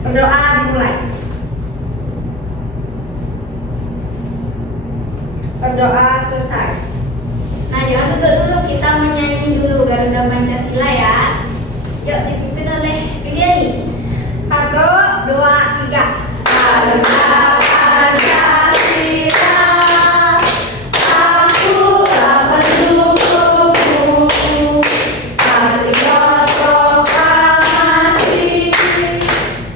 Berdoa dimulai. Berdoa selesai. Nah, jangan duduk dulu, kita menyanyi dulu Garuda Pancasila ya. Yuk, dipimpin oleh Widiani. 1, 2, 3. Garuda Pancasila, akulah pendukungmu, patriot proklamasi,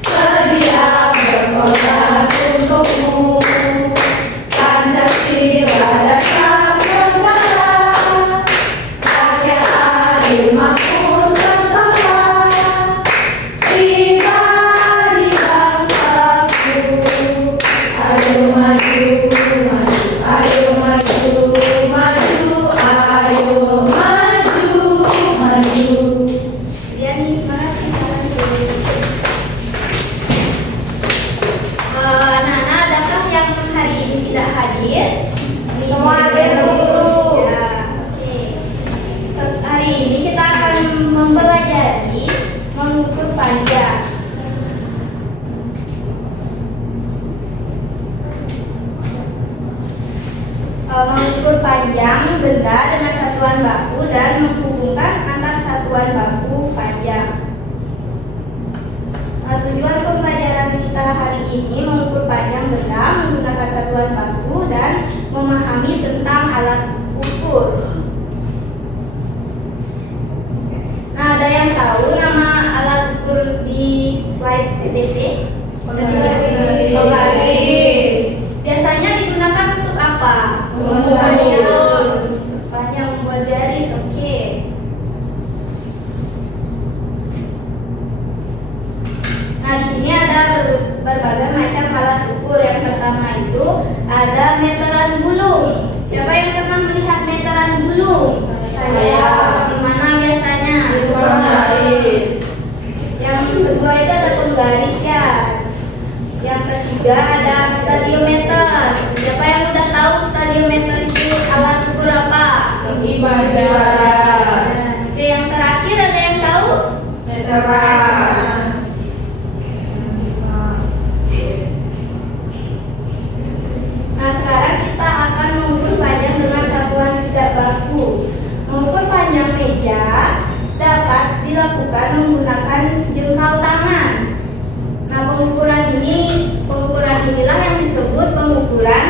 sedia berkorban untukmu. Pancasila dasar negara, rakyat adil makmur setara, pribadi bangsaku. Ayo maju, maju, ayo maju, maju, ayo maju, maju. Diani, terima kasih. Nana, adakah yang hari ini tidak hadir? Semua hadir, Bu. Ya, oke. Hari ini kita akan mempelajari mengukur panjang. Mengukur panjang benda dengan satuan baku dan menghubungkan antar satuan baku panjang. Tujuan pembelajaran kita hari ini mengukur panjang benda menggunakan satuan baku dan memahami tentang alat ukur. Nah, ada yang tahu nama alat ukur di slide PPT? Penggaris. Biasanya digunakan untuk apa? Panjang membuat garis, oke. Nah, di sini ada berbagai macam alat ukur. Yang pertama itu ada meteran gulung. Siapa yang pernah melihat meteran gulung? Saya. Di mana biasanya? Di penggaris. Yang kedua itu ada penggaris ya. Yang ketiga ada stadiometer. Siapa yang udah tahu stadiometer itu alat ukur apa? Tinggi badan. Oke, yang terakhir ada yang tahu? Meteran. Nah, sekarang kita akan mengukur panjang dengan satuan tidak baku. Mengukur panjang meja dapat dilakukan menggunakan jengkal tangan. Nah, pengukuran inilah yang disebut pengukuran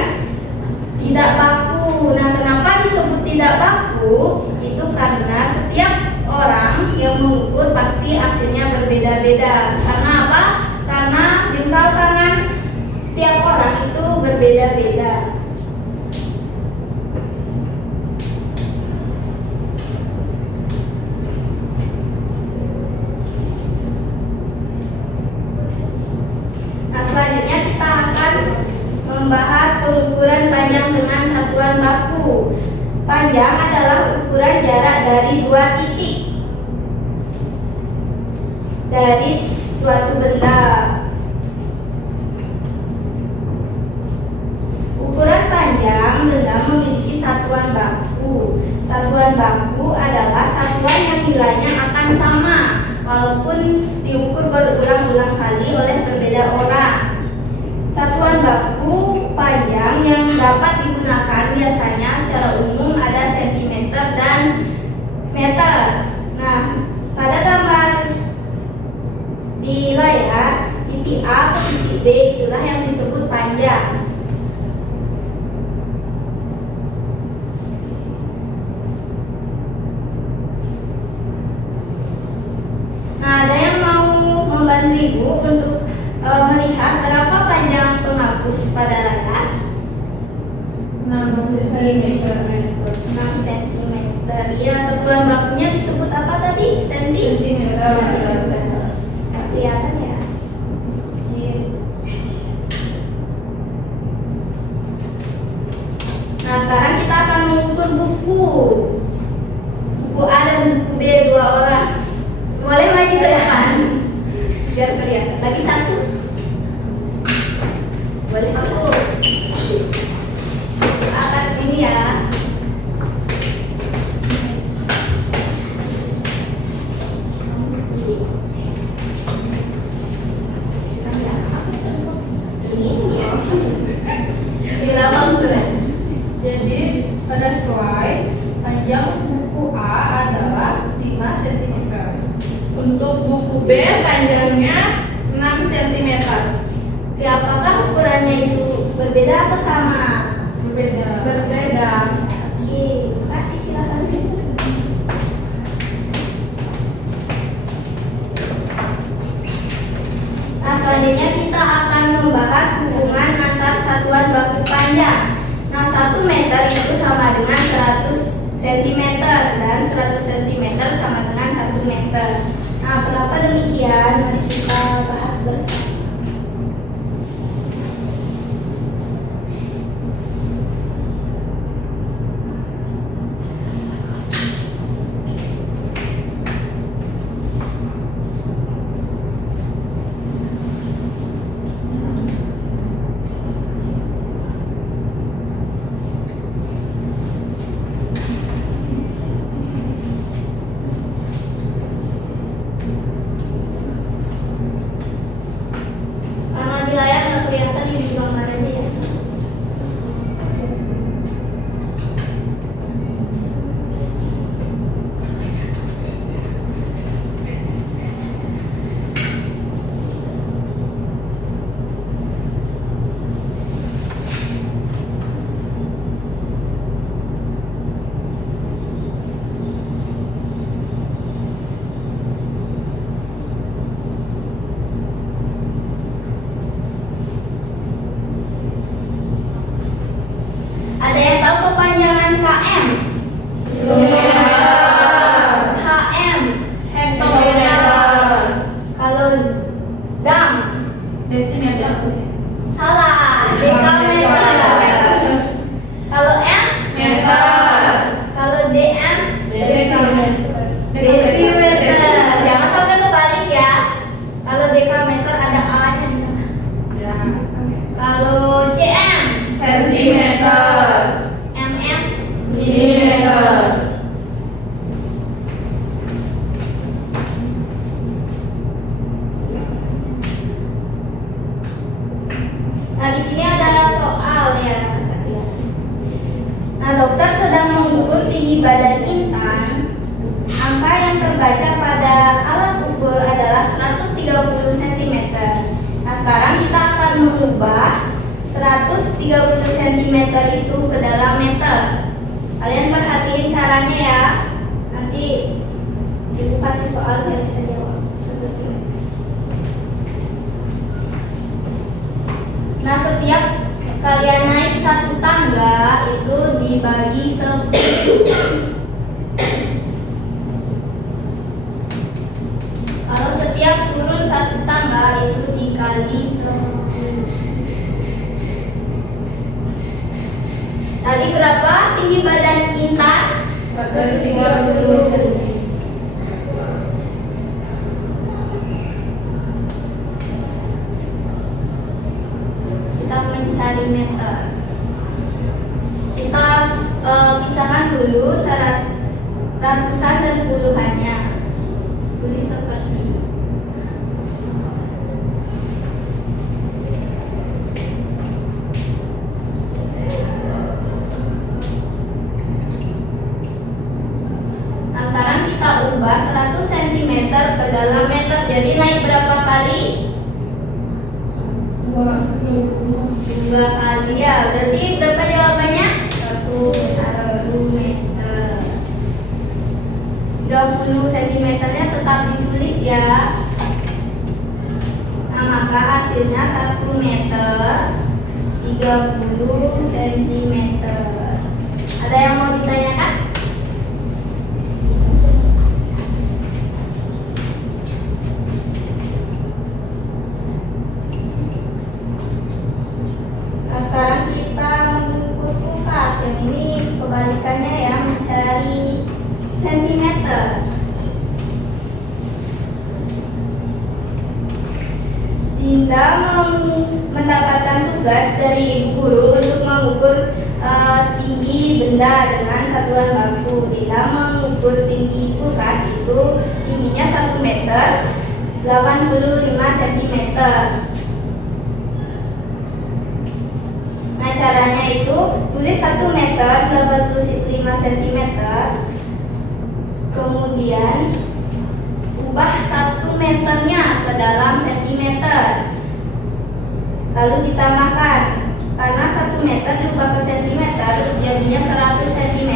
tidak baku. Nah, kenapa disebut tidak baku? Itu karena setiap orang yang mengukur pasti hasilnya berbeda-beda. Karena apa? Karena jengkal tangan setiap orang itu berbeda-beda. Nah, selanjutnya kita akan membahas pengukuran panjang dengan satuan baku. Panjang adalah ukuran jarak dari dua titik dari suatu benda. Ukuran panjang benda memiliki satuan baku. Satuan baku adalah satuan yang nilainya akan sama walaupun diukur berulang-ulang kali oleh berbeda orang. Satuan baku panjang yang dapat digunakan biasanya secara umum ada sentimeter dan meter. Nah, pada gambar di layar, titik A ke titik B itulah yang disebut panjang. Nah, ada yang mau membantu Ibu untuk melihat berapa panjang penghapus pada layar? 6 cm. 6 cm. Ya, satuan bakunya disebut apa tadi? Sentimeter. Nggak kelihatan ya? Nah, sekarang kita akan mengukur buku. Buku A dan buku B, dua orang. Boleh maju ke depan biar kelihatan. Lagi satu. Boleh satu. Angkat ini ya. Tapi apakah ukurannya itu berbeda atau sama? Berbeda. Berbeda. Oke, kasih silakan. Nah, selanjutnya kita akan membahas hubungan antar satuan baku panjang. Nah, 1 meter itu sama dengan 100 cm dan 100 cm sama dengan 1 meter. Nah, kenapa demikian? Mari kita bahas bersama. Karena di layar nggak kelihatan ini gambarannya ya. Ada yang tahu kepanjangan KM? HM? Hektometer. Kalau dam? Desimeter. Salah, dekameter. Kalau M? Meter. Kalau DM? Desimeter. Desimeter. Jangan sampai kebalik ya. Kalau dekameter ada A-nya di tengah. Ya. Kalau CM? Sentimeter. MM? Milimeter. Nah, di sini ada soal ya. Nah, dokter sedang mengukur tinggi badan Intan. Angka yang terbaca pada alat ukur adalah 130 cm. Nah, sekarang kita akan mengubah 130 cm itu ke dalam meter. Kalian perhatiin caranya ya. Nanti ibu kasih soal biar bisa jawab. 130. Nah, setiap kalian naik satu tangga itu dibagi 10. Kalau setiap turun satu tangga itu dikali 10. Tadi berapa tinggi badan Intan? 130 cm. Kita mencari meter. Kita pisahkan dulu ratusan dan puluhannya. Tulis seperti ini. Nah, sekarang kita ubah 100 cm ke dalam meter. Jadi naik berapa kali? 2 kali ya. Berarti berapa jawabannya? 1 meter. 30 cm nya tetap ditulis ya. Nah, maka hasilnya 1 meter 30 cm. Ada yang mau ditanyakan? Nah, sekarang kita mengukur kulkas. Yang ini kebalikannya ya, mencari sentimeter. Dinda mendapatkan tugas dari ibu guru untuk mengukur tinggi benda dengan satuan baku. Dinda mengukur tinggi kulkas itu tingginya 1 meter 85 cm. Nah, caranya itu tulis 1 meter 85 cm, kemudian ubah 1 meternya ke dalam sentimeter. lalu ditambahkan. Karena 1 meter diubah ke sentimeter, jadinya 100 cm.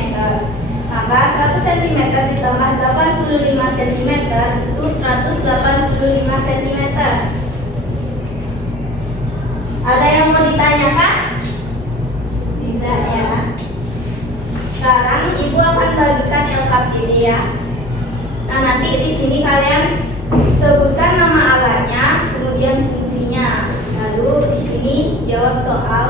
Maka 100 cm ditambah 85 cm itu 185 cm. Ada yang mau ditanyakan? Tidak ya. Sekarang ibu akan bagikan LKPD ya. Nah, nanti di sini kalian sebutkan nama alatnya, kemudian fungsinya. Lalu di sini jawab soal.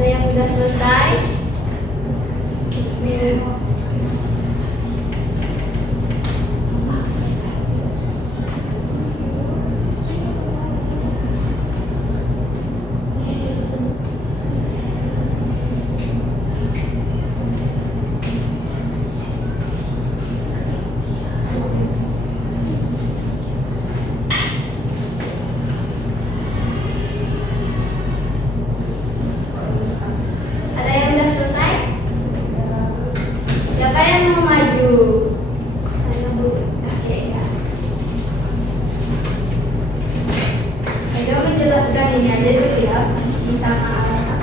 Ada yang sudah selesai? Ada yang sudah selesai? Siapa yang mau maju? Oke ya. Ayo menjelaskan ini aja dulu ya. Ini sama alat-alat.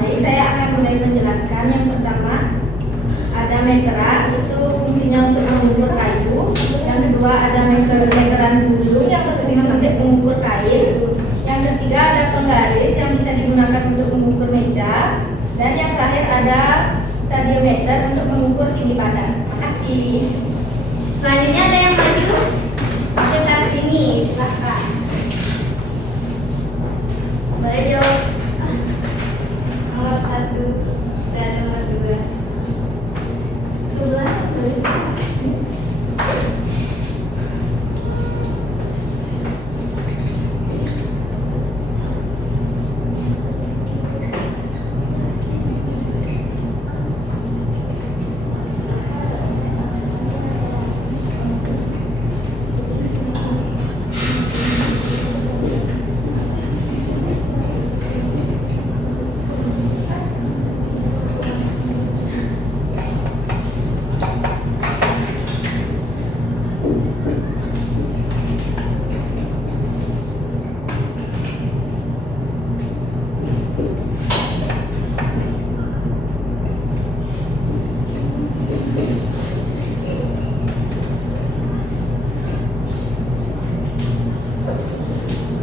Jadi saya akan mulai menjelaskan. Yang pertama ada meteran, itu fungsinya untuk mengukur kayu. Yang kedua ada meteran gunung yang berfungsi untuk mengukur kain. Yang ketiga ada penggaris yang bisa digunakan untuk mengukur meja. Dan yang terakhir ada stadiometer untuk mengukur tinggi badan. Terima kasih. Selanjutnya ada yang maju dekat sini, silahkan. Boleh jawab nomor 1 dan nomor 2. Sebelah boleh.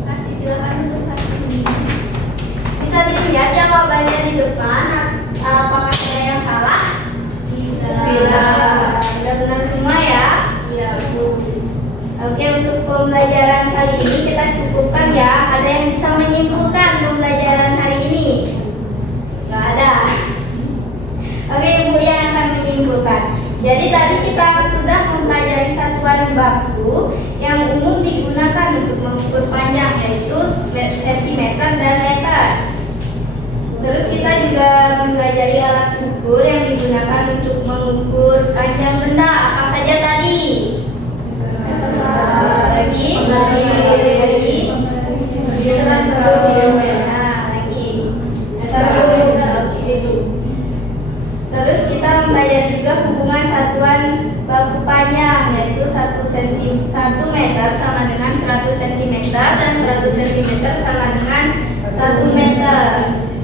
Kasih silakan untuk satu. Bisa dilihat jawabannya di depan. Apakah ada yang salah? Tidak. Sudah benar semua ya? Iya, Bu. Oke, untuk pembelajaran kali ini kita cukupkan ya. Ada yang bisa menyimpulkan pembelajaran hari ini? Nggak ada. Oke, Ibu yang akan menyimpulkan. Jadi tadi kita sudah mempelajari satuan baku yang umum digunakan untuk mengukur panjang, yaitu cm dan Terus kita juga mempelajari alat ukur yang digunakan untuk mengukur panjang benda. Apa saja tadi? Lagi? Nah, lagi. Oke. Terus kita mempelajari juga hubungan satuan baku panjang, yaitu 1 meter sama dengan 100 cm dan 100 cm sama dengan 1 meter.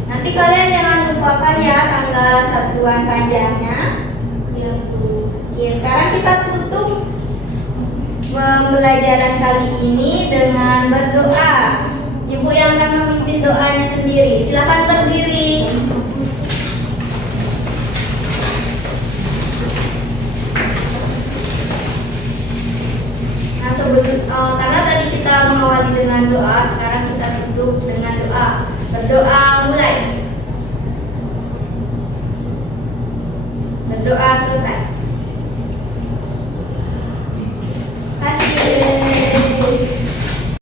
Nanti kalian jangan lupakan ya tanggal satuan panjangnya. Oke, sekarang kita tutup pembelajaran kali ini dengan berdoa. Ibu yang akan memimpin doanya sendiri, silakan berdiri. Nah, karena tadi kita mengawali dengan doa, sekarang kita tutup dengan doa. Berdoa mulai. Berdoa selesai.